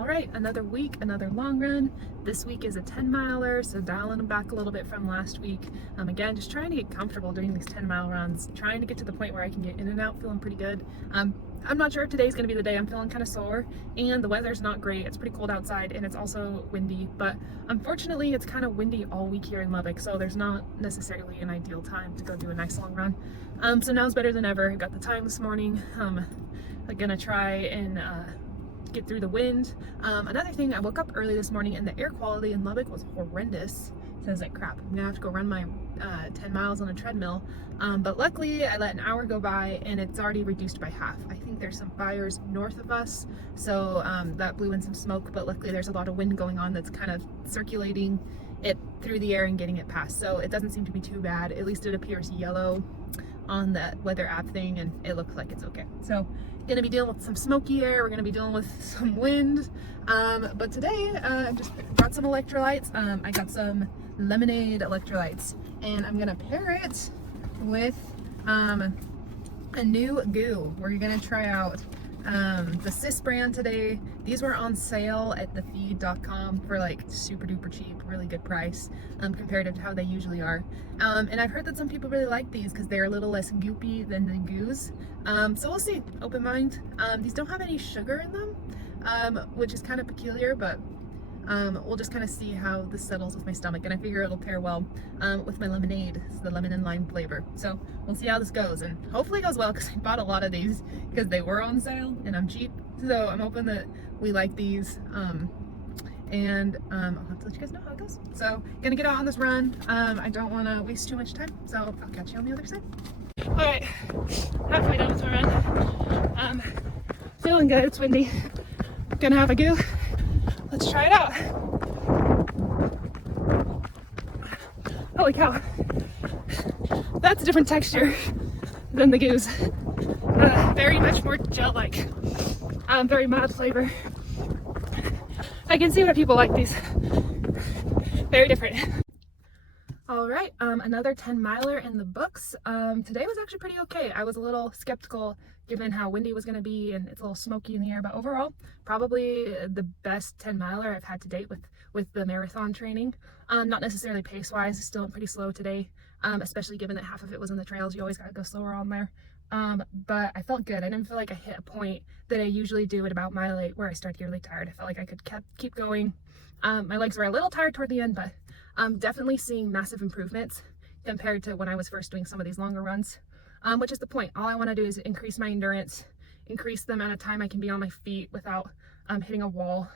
All right, another week, another long run. This week is a 10-miler, so dialing them back a little bit from last week. Again, just trying to get comfortable doing these 10-mile runs, trying to get to the point where I can get in and out feeling pretty good. I'm not sure if today's gonna be the day. I'm feeling kind of sore and the weather's not great. It's pretty cold outside and it's also windy, but unfortunately it's kind of windy all week here in Lubbock, so there's not necessarily an ideal time to go do a nice long run. So now's better than ever. I got the time this morning. I'm gonna try and get through the wind. Another thing, I woke up early this morning and the air quality in Lubbock was horrendous. So I was like, crap, I'm gonna have to go run my 10 miles on a treadmill. But luckily I let an hour go by and it's already reduced by half. I think there's some fires north of us, so that blew in some smoke, but luckily there's a lot of wind going on that's kind of circulating it through the air and getting it past. So it doesn't seem to be too bad. At least it appears yellow on that weather app thing and it looks like it's okay. So gonna be dealing with some smoky air, we're gonna be dealing with some wind, but today I just brought some electrolytes. I got some lemonade electrolytes and I'm gonna pair it with a new goo. We're gonna try out the Sis brand today. These were on sale at thefeed.com for like super duper cheap, really good price compared to how they usually are. And I've heard that some people really like these because they're a little less goopy than the goos. So we'll see, open mind. These don't have any sugar in them, which is kind of peculiar, but we'll just kind of see how this settles with my stomach, and I figure it'll pair well with my lemonade. It's the lemon and lime flavor, so we'll see how this goes, and hopefully it goes well because I bought a lot of these because they were on sale and I'm cheap, so I'm hoping that we like these, and I'll have to let you guys know how it goes. So gonna get out on this run. I don't want to waste too much time, so I'll catch you on the other side. All right, halfway done with my run. Feeling good. It's windy. Gonna have a goo. Let's try it out. Holy cow. That's a different texture than the goos. Very much more gel-like. Very mild flavor. I can see why people like these. Very different. All right, another 10-miler in the books. Today was actually pretty okay. I was a little skeptical given how windy it was going to be and it's a little smoky in the air, but overall, probably the best 10-miler I've had to date with the marathon training. Not necessarily pace-wise, still pretty slow today, especially given that half of it was in the trails. You always got to go slower on there. But I felt good. I didn't feel like I hit a point that I usually do at about mile 8 where I start to get really tired. I felt like I could keep going. My legs were a little tired toward the end, but definitely seeing massive improvements compared to when I was first doing some of these longer runs, which is the point. All I want to do is increase my endurance, increase the amount of time I can be on my feet without hitting a wall,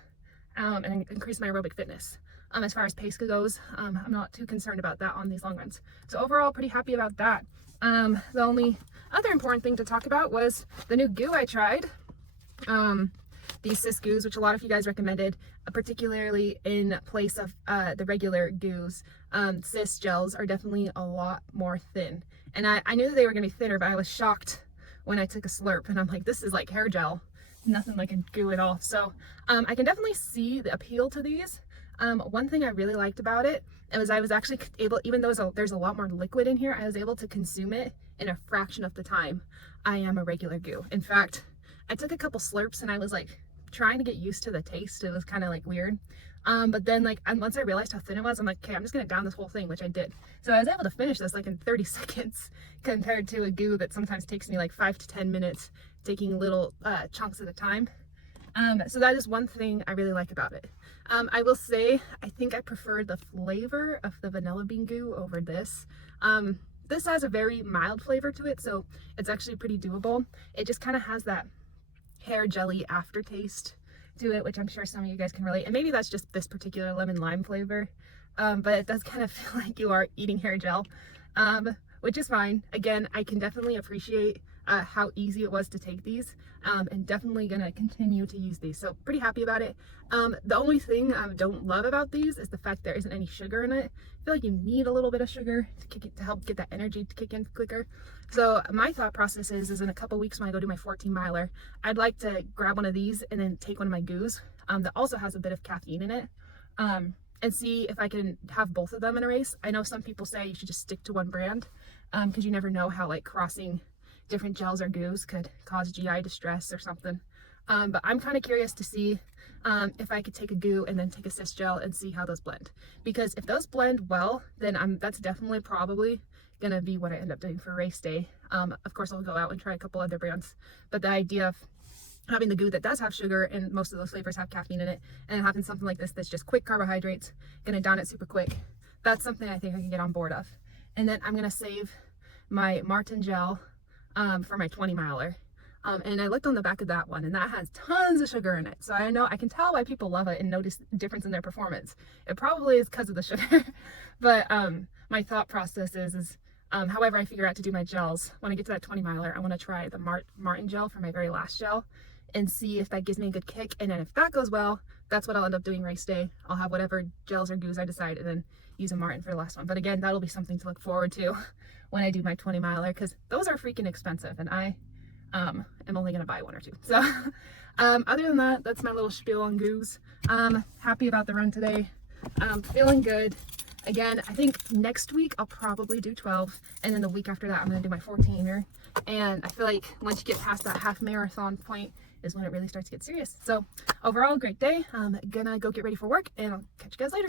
and increase my aerobic fitness. As far as pace goes, I'm not too concerned about that on these long runs. So overall, pretty happy about that. The only other important thing to talk about was the new goo I tried. These Sis goos, which a lot of you guys recommended, particularly in place of the regular goos. Sis gels are definitely a lot more thin. And I knew that they were going to be thinner, but I was shocked when I took a slurp and I'm like, this is like hair gel, nothing like a goo at all. So I can definitely see the appeal to these. One thing I really liked about it was I was actually able, even though there's a lot more liquid in here, I was able to consume it in a fraction of the time I am a regular goo. In fact, I took a couple slurps and I was like trying to get used to the taste. It was kind of like weird. But then once I realized how thin it was, I'm like, okay, I'm just gonna down this whole thing, which I did. So I was able to finish this like in 30 seconds compared to a goo that sometimes takes me like 5 to 10 minutes, taking little chunks at a time. So that is one thing I really like about it. I will say, I think I prefer the flavor of the vanilla bean goo over this. This has a very mild flavor to it, so it's actually pretty doable. It just kind of has that hair jelly aftertaste to it, which I'm sure some of you guys can relate. And maybe that's just this particular lemon lime flavor, but it does kind of feel like you are eating hair gel, which is fine. Again, I can definitely appreciate how easy it was to take these, and definitely gonna continue to use these. So pretty happy about it. The only thing I don't love about these is the fact there isn't any sugar in it. I feel like you need a little bit of sugar to help get that energy to kick in quicker. So my thought process is in a couple weeks when I go do my 14-miler, I'd like to grab one of these and then take one of my goos that also has a bit of caffeine in it, and see if I can have both of them in a race. I know some people say you should just stick to one brand because you never know how like crossing different gels or goos could cause GI distress or something. But I'm kind of curious to see if I could take a goo and then take a cis gel and see how those blend. Because if those blend well, then that's definitely probably gonna be what I end up doing for race day. Of course, I'll go out and try a couple other brands, but the idea of having the goo that does have sugar, and most of those flavors have caffeine in it, and having something like this that's just quick carbohydrates, gonna down it super quick, that's something I think I can get on board of. And then I'm gonna save my Martin gel for my 20 miler. And I looked on the back of that one, and that has tons of sugar in it. So I can tell why people love it and notice the difference in their performance. It probably is because of the sugar. But my thought process is however I figure out to do my gels, when I get to that 20 miler, I want to try the Martin gel for my very last gel and see if that gives me a good kick. And then if that goes well, that's what I'll end up doing race day. I'll have whatever gels or goos I decide, and then use a Martin for the last one. But again, that'll be something to look forward to when I do my 20 miler, because those are freaking expensive, and I am only gonna buy one or two. So other than that, that's my little spiel on goos. Happy about the run today. Feeling good. Again, I think next week I'll probably do 12, and then the week after that I'm gonna do my 14er. And I feel like once you get past that half marathon point is when it really starts to get serious. So overall, great day. I'm gonna go get ready for work, and I'll catch you guys later.